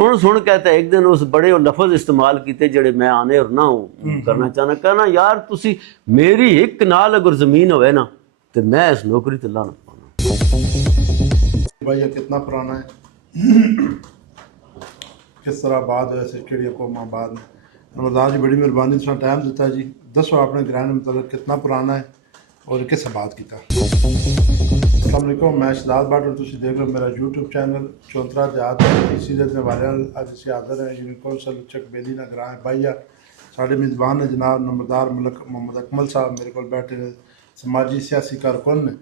सुन सुन कहता एक दिन उस बड़े लफज इस्तेमाल किए जड़े मैं आने और ना करना चाहना कहना यार तुसी मेरी एक कनाल अगर जमीन होवे ना तो मैं इस नौकरी ते ला ना पाना। भाई ये कितना पुराना है, किस तरह बात है ऐसे केड़िया कौम आबाद ने। नंबरदार जी बड़ी मेहरबानी तुसा टाइम दिता जी, दसो अपने ग्रैंड मतलब कितना पुराना है और किस बात किया। अस्सलाम वालेकुम, मैं शहजाद भट्ट और तुसी देख रहे हो मेरा यूट्यूब चैनल चौंतरा देहात सीरत ने वाले अज असी हाजिर हैं यूनिट कौंसल चकबेली ना ग्रां बाइया। साढ़े मेज़बान ने जनाब नंबरदार मलक मोहम्मद अकमल साहब मेरे को बैठे ने, समाजी सियासी कारकुन ने,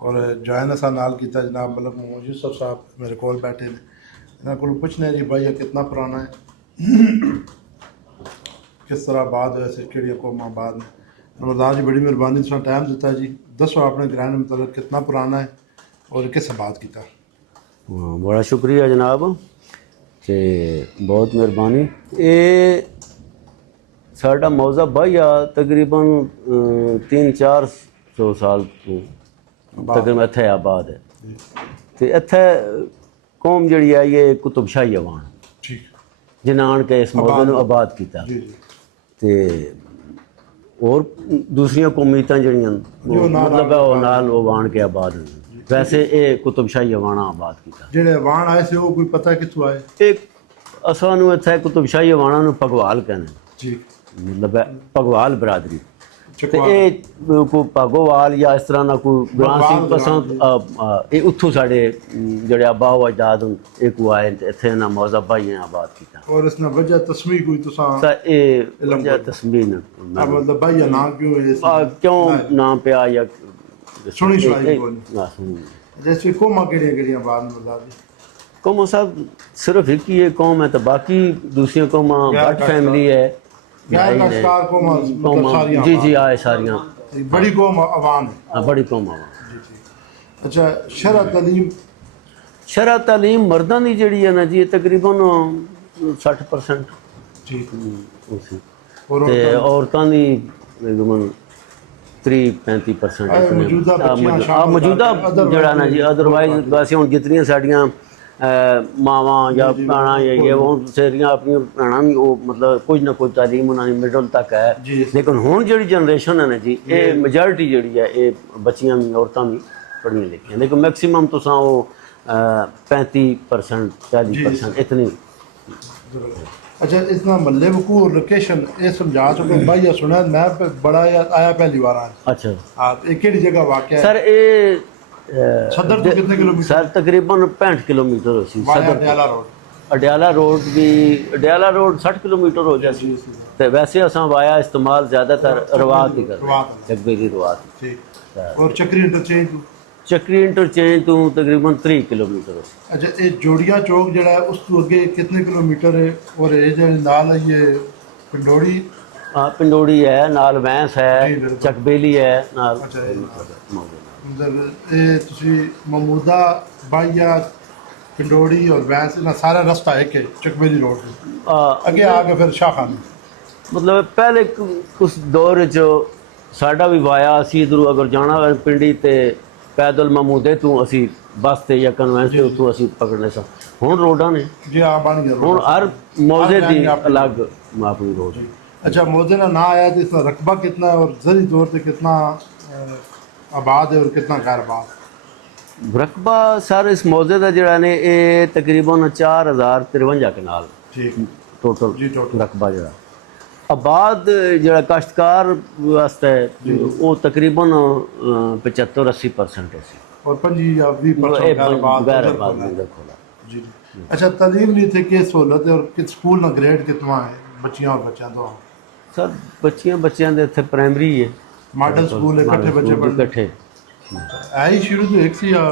और जॉइन असा नाल किया जनाब मलक मोहम्मद यूसुफ साहब मेरे को बैठे ने। इन्होंने को पूछने जी भाई कितना पुराना है, किस तरह आबाद है ऐसे केड़िया कौम आबाद ने। नंबरदार जी बड़ी मेहरबानी तुसा टाइम दिता जी, दसो अपने ग्रैंड मतलब कितना पुराना है और किस बात किया। बड़ा शुक्रिया जनाब ते बहुत मेहरबानी। ये साडा मौजा भाईया तकरीबन 300-400 साल तो तकरीबन इत्थे आबाद है ते इत्थे कौम जड़ी है ये कुतुबशाही अवान ठीक जिन्हें आन के इस मौजे को आबाद किया ते और दूसरिया कौमीयतां जड़ियां मतलब वो नाल वो आन के आबाद हैं। वैसे ये कुतुबशाही अवाना आबाद किया जेड़े अवान आए से वो कोई पता कित्थों आए। एक असानू इत्थे कुतुबशाही अवाना नूं भगवाल कहने ठीक मतलब भगवाल बरादरी ते ये कोई भागोवाल या इस तरह ना कोई ग्रां सिंह पसंद ये उत्थों साढ़े जेड़े आबा अजदाद एक आए इत्थे ना मौजा भाइयें आबाद किया और इसने वजह तस्मी कोई तुसा ये वजह तस्मीर मतलब भाई ना क्यों है क्यों नाम पे या सुनी सुनाई कोई जैसे कोमा केड़िया बात में बता दी। कौम साहब सिर्फ एक ही कौम है तो बाकी दूसरी कौमा भट्ट फैमिली है जी जी आए सारियां बड़ी कौम अवान है। बड़ी कौम अवान। अच्छा शरह तलीम मर्दां दी जिहड़ी है ना जी तकरीबन 60% ठीक ते औरतां दी तकरीबन 30-35% मौजूदा जड़ा ना जी। अदरवाइज वैसे हुण जितनियां साडियां मावां या भैणां ये वो सेरियां अपनी भैणां भी वो मतलब कुछ ना कुछ तालीम उन्होंने मिडल तक है लेकिन हुण जिहड़ी जनरेशन है ना जी ये मेजॉरिटी जिहड़ी है ये बच्चियां भी औरतां भी पढ़ियां लिखियां लेकिन मैक्सीमम तुसां वो 35% 40% इतनी। अच्छा इतना मल्ले वकू लोकेशन ये समझा सको भाई सुना मैं बड़ा आया पहली बार आया। अच्छा हाँ केड़ी जगह वाक़या है सर ये सदर तो कितने किलोमीटर सर तकरीबन 65 किलोमीटर हो सी अडियाला रोड अडियाला रोड भी अडियाला रोड 60 किलोमीटर हो जाए तो वैसे असां वाया इस्तेमाल ज़्यादातर रवात ही करते चकबेली रवात ठीक और चक्री इंटरचेंज तो तकरीबन 3 किलोमीटर हो। अच्छा ये जोड़िया चौक जड़ा है उस तो अगे कितने किलोमीटर है और ये जो नाल है ये पिंडोड़ी। हाँ पिंडोड़ी है नाल वैंस है चकबेली है नाल मतलब ये तुसी महमूदा बाइया पिंडोड़ी और वैंस ना सारा रास्ता है के चकबेली रोड अगे आके फिर शाहखान मतलब पहले कुछ दौर जो साडा भी वाया असी इधरों अगर जाना पिंडी ते पैदल महमूदे तू असी बस ते या कन्वेंस ते उतों असी पकड़ने सा हुण रोडां ने जी हां बन गया हुण हर मौजे दी अलग अपनी रोड। अच्छा मौजे ना आया तो इसका रकबा कितना है और ज़री तौर पे कितना आबाद है और कितना गैर आबाद। रकबा सर इस मौजे का जड़ा ने ये तकरीबन 4053 कनाल टोटल रकबा जड़ा आबाद जड़ा काश्तकार वास्ते वो तकरीबन 75-80% है और 25-20% जी। अच्छा तालीम नहीं थे कि सहूलत है और कि स्कूल ना ग्रेड कितना है बच्चियां और बच्चों तो सर बच्चियां दे इत्थे प्राइमरी है मॉडल स्कूल है इकट्ठे बच्चे पढ़ते इकट्ठे आई शुरू तो एक सी या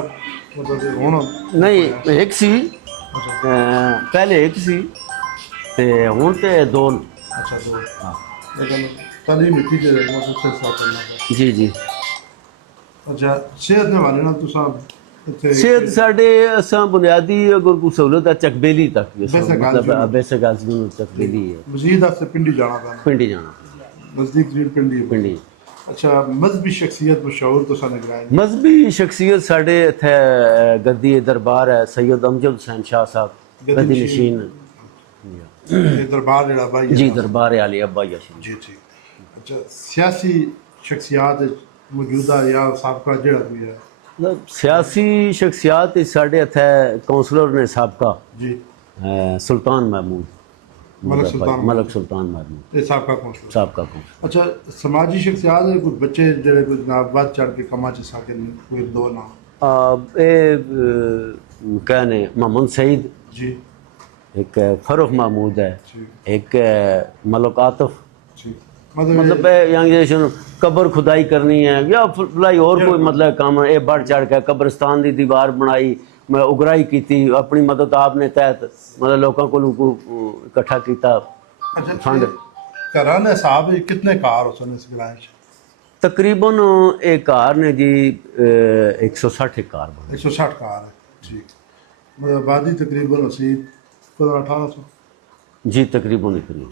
मतलब हुण नहीं एक सी पहले एक सी ते हुण ते दो। अच्छा दो हाँ लेकिन तालीम इतनी चाहिए सबसे साथ करना जी जी। अच्छा सेहत ने वाले ना तुसा सेहत साढ़े असां बुनियादी अगर कोई सहूलत है चकबेली तक मतलब बेसिक चकबेली है मजीद आपसे पिंडी जाना था पिंडी जाना नज़दीक पिंडी। अच्छा मजहबी शख्सियत मशहूर तो मजहबी शख्सियत साढ़े इत्थे गद्दी दरबार है सैयद अमजद हुसैन शाह साहब गद्दी नशीन ये दरबार जड़ा भाई जी दरबार आलिया अब्बाई शरीफ। जी जी। अच्छा सियासी शख्सियात मौजूदा या साबका जड़ा भी है मतलब सियासी शख्सियात साढ़े इत्थे काउंसलर ने साबका जी सुल्तान महमूद मलक सुल्तान महमूद ये साबका कौंसलर साबका काउंसलर। अच्छा समाजी शख्सियात है कोई बच्चे जड़े कोई जनाब बढ़ चढ़ के कमा च सके कोई दो नाम कहने मोहम्मद सईद, जी एक फरूख महमूद है, जी एक मलक आतिफ, जी मतलब यंग जनरेशन कब्र खुदाई करनी है या फलाई और कोई मतलब काम है। ये बढ़ चढ़ के कब्रिस्तान की दीवार बनाई, उगराई की अपनी मदद आपने तहत मतलब लोगों को इकट्ठा किया फंड। घरां दे हिसाब कितने कार हो सन इस ग्रां च? तकरीबन एक कार ने जी 160 कार बने। 160 कार है ठीक। मतलब आबादी तकरीबन असी 1800 जी तकरीबन इतनी।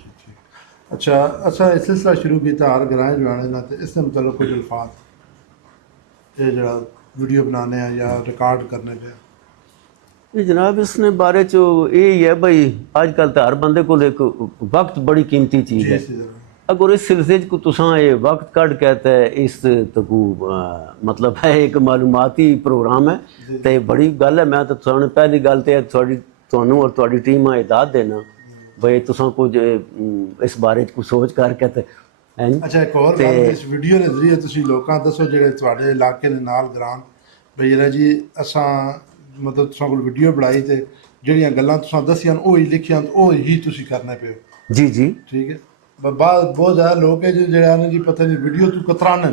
अच्छा अच्छा इस सिलसिला शुरू किया हर ग्रां च आने ना, तो इसके मतलब कुछ अल्फाज ये जरा वीडियो बनाने हैं या रिकॉर्ड करने पे ये जनाब इसने बारे चो यही है भाई आजकल तो हर बंदे को एक वक्त बड़ी कीमती चीज़ जी है। सी जरा अगर इस सिलसिले को तुसा ये वक्त कट कहते हैं इस तकू मतलब है एक मालूमाती प्रोग्राम है तो ये बड़ी गल है। मैं तो तुसाने पहली गल तो तुहानू और तुहाडी टीम हिदायत देना भाई तुसा कुछ इस बारे कुछ सोच करके ते अच्छा एक और गल इस वीडियो के जरिए तुसी लोकां दसो जेड़े तुहाडे इलाके दे नाल ग्रां भाई जरा जी असां मतलब तुसां कोल वीडियो बनाई ते जेड़ियां गल्लां तुसां दसियां ओही लिखियां ओही तुसी करने पे हो। जी जी ठीक है बाद बहुत ज़्यादा लोग है जो आने जी पता नहीं वीडियो तू कतराने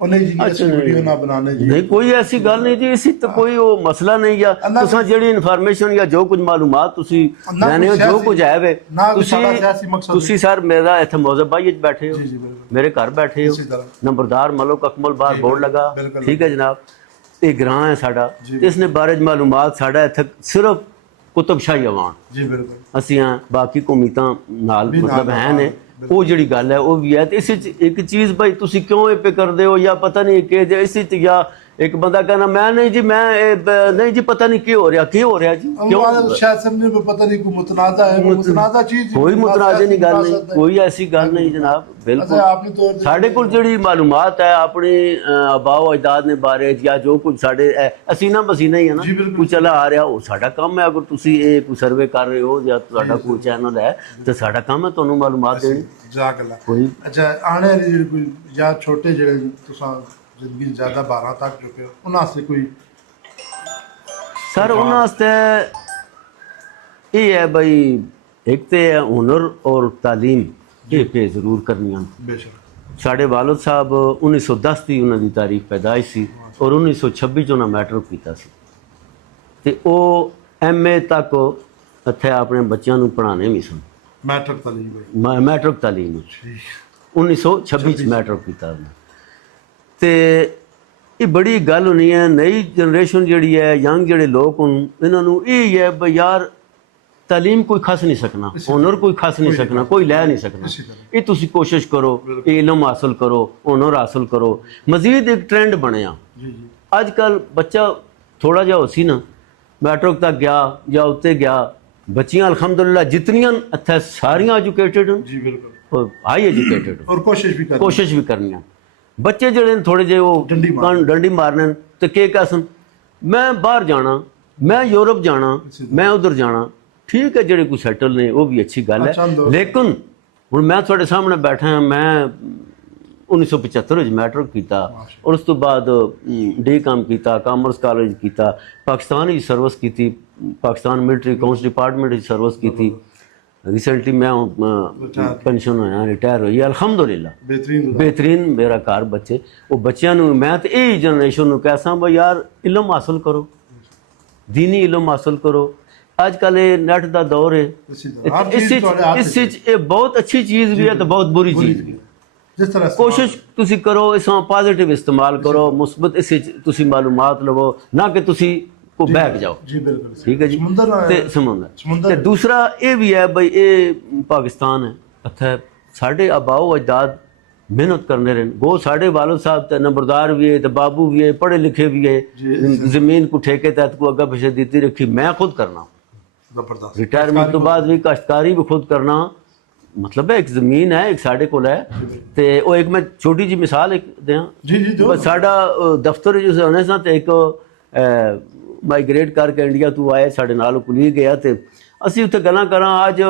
उन्हें जी ऐसी वीडियो ना बनाने जी नहीं कोई ऐसी गल नहीं जी इसी तो कोई वो मसला नहीं या तुसा जेड़ी इन्फॉर्मेशन या जो कुछ मालूमात तुसी लेने हो जो कुछ है वे तुसी सर मेरा इत्थे मौजब भाई बैठे हो मेरे घर बैठे हो नंबरदार मलक अकमल बाहर बोर्ड लगा ठीक है जनाब ये ग्रां है साडा इसने बारे मालूमात साडा इत्थे सिर्फ कुतुबशाही अवान जी बिल्कुल ਅਸੀਂ ਬਾਕੀ ਕੌਮੀਤਾਂ ਨਾਲ ਮਤਲਬ ਹੈ ਨੇ ਉਹ ਜਿਹੜੀ ਗੱਲ ਹੈ ਉਹ ਵੀ ਹੈ ਤੇ ਇਸ ਵਿੱਚ ਇੱਕ ਚੀਜ਼ ਭਾਈ ਤੁਸੀਂ ਕਿਉਂ ਇਹ ਪੇ ਕਰਦੇ ਹੋ ਜਾਂ ਪਤਾ ਨਹੀਂ ਕਿ ਜੇ ਇਸ ਵਿੱਚ ਜਾਂ ਇੱਕ ਬੰਦਾ ਕਹਿੰਦਾ ਮੈਂ ਨਹੀਂ ਜੀ ਮੈਂ ਨਹੀਂ ਜੀ ਪਤਾ ਨਹੀਂ ਕੀ ਹੋ ਰਿਹਾ ਜੀ क्यों शायद समझने में पता नहीं कोई मुतनाज़ा है मुतनाज़ा चीज कोई मुतनाज़े नहीं गल नहीं कोई ऐसी गल नहीं जनाब बिल्कुल आपने तौर ਸਾਡੇ ਕੋਲ ਜਿਹੜੀ ਮਾਲੂਮਾਤ ਹੈ ਆਪਣੀ ਆਬਾਓ ਅਜਦਾਦ ਨੇ ਬਾਰੇ ਜਾਂ ਜੋ ਕੁਝ ਸਾਡੇ ਅਸੀਨਾ ਬਸੀਨਾ ਹੀ ਹੈ ਨਾ ਕੋਈ ਚਲਾ ਆ ਰਿਹਾ ਉਹ ਸਾਡਾ ਕੰਮ ਹੈ। ਅਗਰ ਤੁਸੀਂ ਇਹ ਕੋਈ ਸਰਵੇ ਕਰ ਰਹੇ ਹੋ ਜਾਂ ਤੁਹਾਡਾ ਕੋਈ ਚੈਨਲ ਹੈ ਤਾਂ ਸਾਡਾ ਕੰਮ ਹੈ ਤੁਹਾਨੂੰ ਮਾਲੂਮਾਤ ਦੇਣੀ। ਜਜ਼ਾਕੱਲਾ। ਕੋਈ ਅੱਛਾ ਆਣੇ ਵਾਲੀ ਜਿਹੜੀ ਕੋਈ ਜਾਂ ਛੋਟੇ ਜਿਹੜੇ ਤੁਸੀਂ ਜ਼ਿੰਦਗੀ ਜ਼ਿਆਦਾ 12 ਤੱਕ ਚੁੱਕੇ ਹੋ ਉਹਨਾਂ ਵਾਸਤੇ ਕੋਈ सर उन्होंने ये है भाई एक तो है हुनर और तालीम ये पे जरूर करनी बेशक साढ़े वालिद साहब 1910 की उन्होंने तारीख पैदाइश सी और 1926 उन्होंने मैट्रिक किया सी ते वो MA तक इत्थे अपने बच्चों को पढ़ाने भी सन मैट्रिक तालीम मैट्रिक तालीम 1926 मैट्रिक किया ते ये बड़ी गल होनी है। नई जनरेशन जी है यंग जोड़े लोग हूँ इन्होंने यही है भाई यार तालीम कोई खस नहीं सकना हुनर कोई खस नहीं सकना कोई लै नहीं सकना ये तुसी कोशिश करो ये इलम हासिल करो हुनर हासिल करो। मजीद एक ट्रेंड बनया अजकल बच्चा थोड़ा जहा हो सी ना मैट्रिक तक गया या उत्ते गया बच्चियां अल्हम्दुलिल्लाह जितनियां इत्थे सारियां एजुकेटेड जी बिल्कुल हाई एजुकेटेड और कोशिश भी करनी बच्चे जड़े थोड़े जे वो डंडी मारने तो के कहसन मैं बाहर जाना मैं यूरोप जाना मैं उधर जाना ठीक है जेड़े कोई सैटल ने वो भी अच्छी गल है लेकिन हुण मैं थोड़े सामने बैठा हाँ मैं 1975 मैट्रिक किया और उस तो बाद डी काम किया कामर्स कॉलेज किया पाकिस्तान की सर्विस की पाकिस्तान मिलिटरी काउंस डिपार्टमेंट की सर्विस की रिसेंटली मैं पेंशन होया रिटायर हुई अल्हम्दुलिल्लाह बेहतरीन मेरा घर बच्चे वो बच्चों मैं तो यही जनरेशन कैसा भाई यार इलम हासिल करो दीनी इलम हासिल करो अजकल ये नैट का दौर है इस बहुत अच्छी चीज़ भी है तो बहुत बुरी चीज़ भी जिस तरह कोशिश तुसी करो इस पॉजिटिव इस्तेमाल करो मुस्बत इस तुसी मालूमात लवो ना कि तुसी को बैग जाओ जी बिल्कुल ठीक है जी समुंदर दूसरा ये भी है भाई ये पाकिस्तान है इत्थे साढ़े आबाओ अजदाद मेहनत करने रहे गो साढ़े वालिद साहब तो नंबरदार भी है तो बाबू भी है पढ़े लिखे भी है जमीन को ठेके तहत को अग्गा पिछे दी रखी मैं खुद करना ਜ਼ਬਰਦਸਤ ਰਿਟਾਇਰਮੈਂਟ ਤੋਂ ਬਾਅਦ ਵੀ ਕਾਸ਼ਤਕਾਰੀ ਵੀ ਖੁਦ ਕਰਨਾ ਮਤਲਬ ਹੈ ਇੱਕ ਜ਼ਮੀਨ ਹੈ ਇੱਕ ਸਾਡੇ ਕੋਲ ਹੈ ਤੇ ਉਹ ਇੱਕ ਮੈਂ ਛੋਟੀ ਜੀ ਮਿਸਾਲ ਇੱਕ ਦਿਆਂ ਜੀ ਜੀ ਦਿਓ ਬਸ ਸਾਡਾ ਦਫ਼ਤਰ ਜਿਸ ਹੋਣੇ ਸਾਂ ਤੇ ਇੱਕ ਮਾਈਗ੍ਰੇਟ ਕਰਕੇ ਇੰਡੀਆ ਤੋਂ ਆਏ ਸਾਡੇ ਨਾਲ ਕੁਲੀ ਗਿਆ ਤੇ ਅਸੀਂ ਉੱਥੇ ਗੱਲਾਂ ਕਰਾਂ ਅੱਜ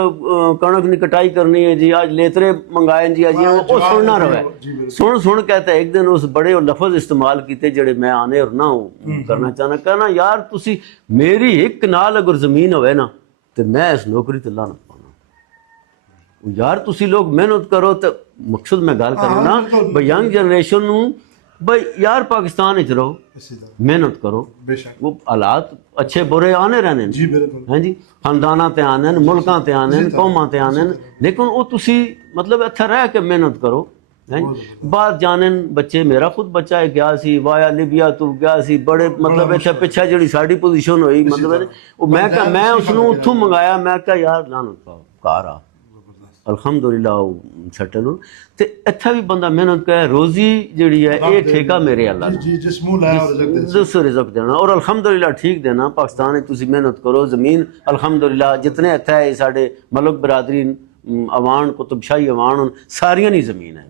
ਕਣਕ ਦੀ ਕਟਾਈ ਕਰਨੀ ਹੈ ਜੀ ਅੱਜ ਲੇਤਰੇ ਮੰਗਾਏ ਜੀ ਅੱਜ ਉਹ ਸੁਣਨਾ ਰਵੇ ਸੁਣ कहता एक दिन उस बड़े लफज इस्तेमाल किए जेड़े मैं आने और ना करना चाहना कहना यार तुसी मेरी एक कनाल अगर जमीन होवे ना तो मैं इस नौकरी ते ला ना पाना यार तुसी लोग मेहनत करो तो मकसद मैं गल करूँ ना भाई यंग जनरेशन नू भाई यार पाकिस्तान च रहो इसी तरह मेहनत करो बेशक वो हालात अच्छे बुरे आने रहने जी बिल्कुल हैं जी खानदाना ते आने मुल्कां ते आने कौमां ते आने लेकिन वो तुसी मतलब इत्थे रह के मेहनत करो हैं बाहर जाने बच्चे मेरा खुद बच्चा है गया सी वाया लीबिया तो गया सी बड़े मतलब इत्थे पिछे जिहड़ी साडी पोजीशन होई मतलब वो मैं उसनू उत्थों मंगाया मैं कहा यार लानत पाओ घर आ अलहमदुलिल्लाह सैटल ते इत्थे भी बंदा मेहनत करे रोजी जिहड़ी है ये ठेका मेरे अल्लाह जी जी जिस मुंह लाया रिज़्क देना और अल्हम्दुलिल्लाह ठीक देना पाकिस्तान तुसी मेहनत करो ज़मीन अल्हम्दुलिल्लाह जितने इत्थे है साडे मलक बरादरी अवान कुतुबशाही अवान सारियां नी ज़मीन है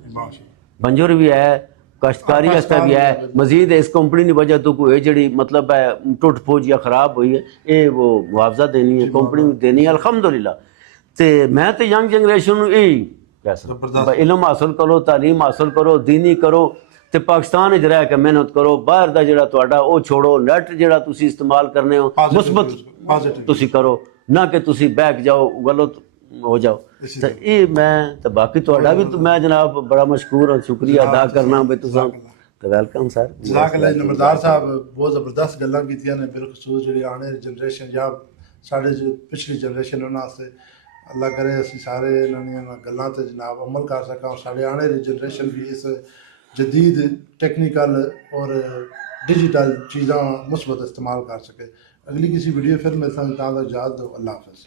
बंजर भी है काश्तकारी वास्ते भी है मजीद इस कंपनी की वजह तो कोई जिहड़ी मतलब है टुट फौज या खराब हुई है ये वो मुआवजा देनी है कंपनी देनी है अल्हम्दुलिल्लाह ते मैं तो यंग जनरेशन यही कह सकता इलम हासिल करो तालीम हासिल करो दीनी करो ते पाकिस्तान च रह के मेहनत करो बाहर दा जिहड़ा तुहाडा वो छोड़ो नेट जिहड़ा तुसी इस्तेमाल करने हो मुस्बत तुसी करो ना कि तुसी बैक जाओ गलत हो जाओ तो ये मैं तो बाकी तुहाडा भी तो मैं जनाब बड़ा मशकूर और शुक्रिया अदा करना भाई तुसां तो वेलकम सर जज़ाकल्लाह नंबरदार साहब बहुत ज़बरदस्त गल्लां कीतियां ने बिलखसूस जिहड़ी आने जनरेशन या साढ़े जो पिछली जनरेशन उन्हां वास्ते अल्लाह करे असी सारे इन्होंने गल्लां ते जनाब अमल कर सकां साढ़े आने वाली जनरेशन भी इस जदीद टेक्निकल और डिजिटल चीज़ां मुस्बत इस्तेमाल कर सके अगली किसी वीडियो फिर मेरे साथ इजाज़त दो अल्लाह हाफ़िज़।